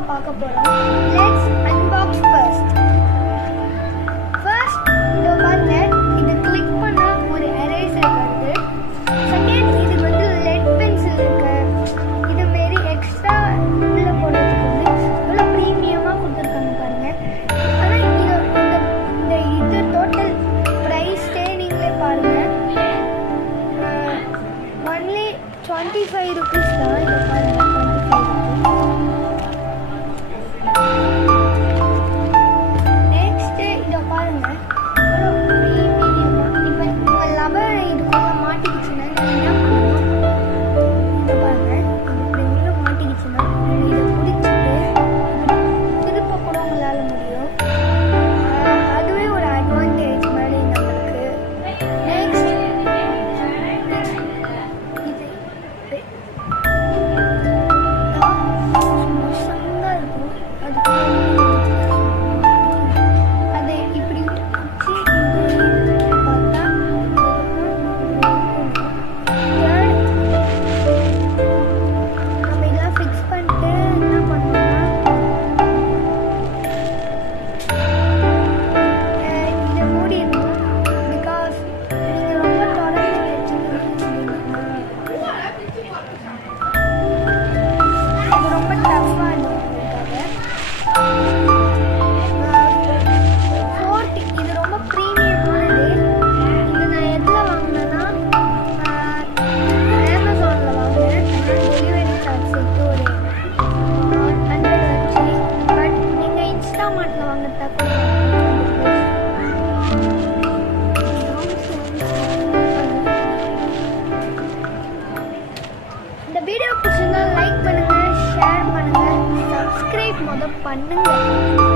ரிவ்யூவை பார்க்க போகிறோம். Let's unbox first. இதோ பாருங்க, இது கிளிக் பண்ணால் ஒரு எரேசர் வருது. செகண்ட், இது வந்து லெட் பென்சில் இருக்கு. இது மாரி எக்ஸ்ட்ரா உள்ள போடுறதுக்கு வந்து இவ்வளோ ப்ரீமியமாக கொடுத்துருக்காங்க பாருங்க. ஆனால் இந்த இது டோட்டல் ப்ரைஸே நீங்களே பாருங்க, ஒன்லி 25 rupees தான். இது பாருங்க, 25 rupees. நெக்ஸ்ட் இதை பாருங்க, இப்போ உங்கள் லவர் இதுக்குள்ள மாட்டிக்கிச்சுன்னா நீங்கள் என்ன பண்ணணும்? இதை பாருங்க, இப்படி உள்ள மாட்டிக்கிச்சுன்னா இதை பிடிச்சிட்டு திருப்ப கூட உங்களால் முடியும். அதுவே ஒரு அட்வான்டேஜ் மாதிரி நம்மளுக்கு. நெக்ஸ்ட் அதை இப்படி வச்சு பார்த்தா நம்ம இதெல்லாம் ஃபிக்ஸ் பண்ணிட்டு என்ன பண்ணோம்னா இதை மூடிடணும். பிகாஸ் நீங்கள் ரொம்ப தொடர்ந்து வச்சுருந்தீங்கன்னா அது ரொம்ப டஃப்பாக இருக்கும். ஃபோர்த், இது ரொம்ப ப்ரீமியமானது. இது நான் எதில் வாங்கினேன்னா அமேசானில் வாங்கினேன். டெலிவரி சார்ஜ் சேர்த்து ஒரு 100 வச்சு. பட் நீங்கள் இன்ஸ்டாமார்ட்டில் வாங்கினதா கூட இந்த வீடியோ பிடிச்சிருந்தா லைக் பண்ணுங்க, ஷேர் பண்ணுங்க, சப்ஸ்கிரைப் பண்ணுங்க.